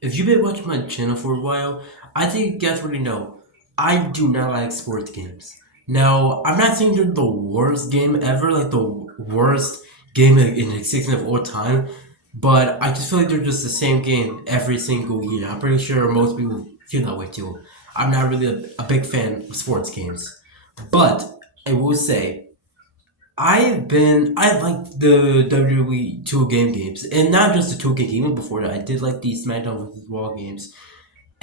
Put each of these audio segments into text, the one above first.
If you've been watching my channel for a while, I think you guys already know I do not like sports games. Now, I'm not saying they're the worst game ever, like the worst game in existence of all time, but I just feel like they're just the same game every single year. I'm pretty sure most people feel that way too. I'm not really a big fan of sports games, but I will say I like the WWE 2K games, and not just the 2K game. Even before that, I did like the SmackDown vs. Raw games.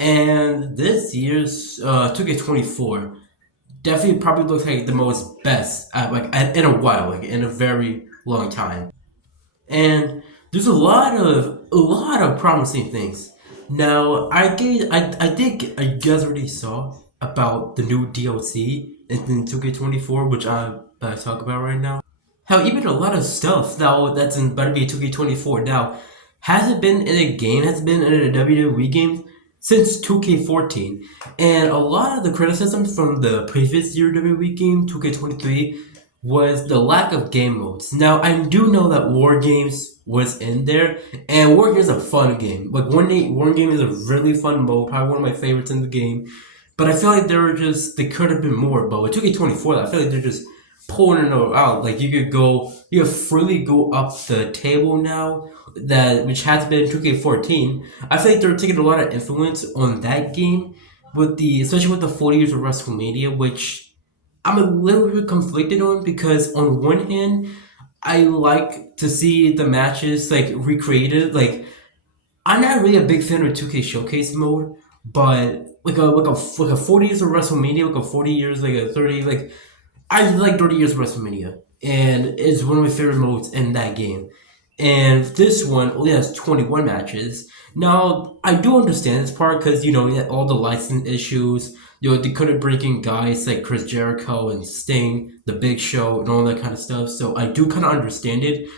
And this year's 2K24 definitely probably looks like the most best in a while, like in a very long time. And there's a lot of promising things. Now, I think I guys already saw about the new DLC in 2K24, which I'm about to talk about right now. How even a lot of stuff now that's in about to be 2K24 now hasn't been in a game, has been in a WWE game since 2K14. And a lot of the criticism from the previous year WWE game, 2K23, was the lack of game modes. Now, I do know that War Games was in there, and War Games is a fun game. Like, War Game is a really fun mode, probably one of my favorites in the game. But I feel like they could have been more. But with 2K24, I feel like they're just pulling it out. Like you could freely go up the table now. That which has been 2K14. I feel like they're taking a lot of influence on that game especially with the 40 years of WrestleMania, which I'm a little bit conflicted on because on one hand, I like to see the matches like recreated. Like I'm not really a big fan of 2K Showcase mode, but like a 40 years of WrestleMania, like a 40 years, like a 30, like I like 30 years of WrestleMania, and it's one of my favorite modes in that game. And this one only has 21 matches. Now, I do understand this part because, you had all the license issues. They couldn't bring in guys like Chris Jericho and Sting, The Big Show, and all that kind of stuff. So I do kind of understand it,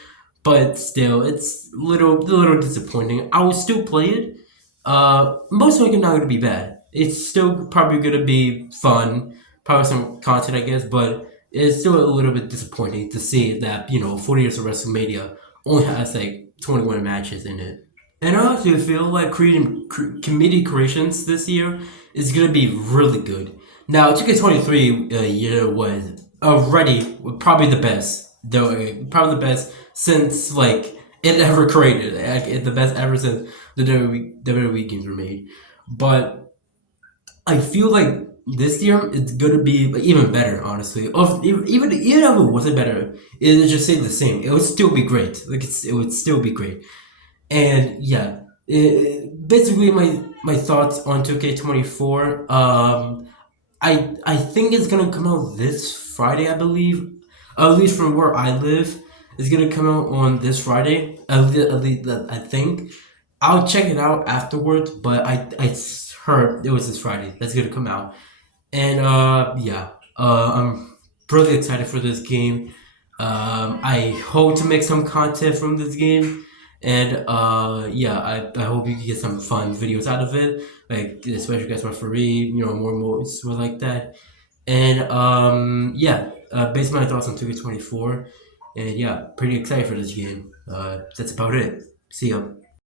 but still, it's little disappointing. I will still play it. Most likely not going to be bad. It's still probably going to be fun, probably some content, I guess, but it's still a little bit disappointing to see that 40 years of WrestleMania only has like 21 matches in it. And I actually feel like creating community creations this year is gonna be really good. Now, 2K23 year was already probably the best, though probably the best since like it ever created, like the best ever since the WWE games were made. But I feel like this year it's gonna be even better. Honestly, even if it wasn't better, it would just stay the same. It would still be great. It would still be great. And yeah, basically my thoughts on 2K24. I think it's gonna come out this Friday, I believe. At least from where I live, it's gonna come out on this Friday. At least I think. I'll check it out afterwards, but I heard it was this Friday that's gonna come out. And yeah, I'm really excited for this game. I hope to make some content from this game, and yeah, I hope you can get some fun videos out of it, like especially guys want free, more modes were like that. And yeah, based on my thoughts on 2K24, and yeah, pretty excited for this game. That's about it. See ya.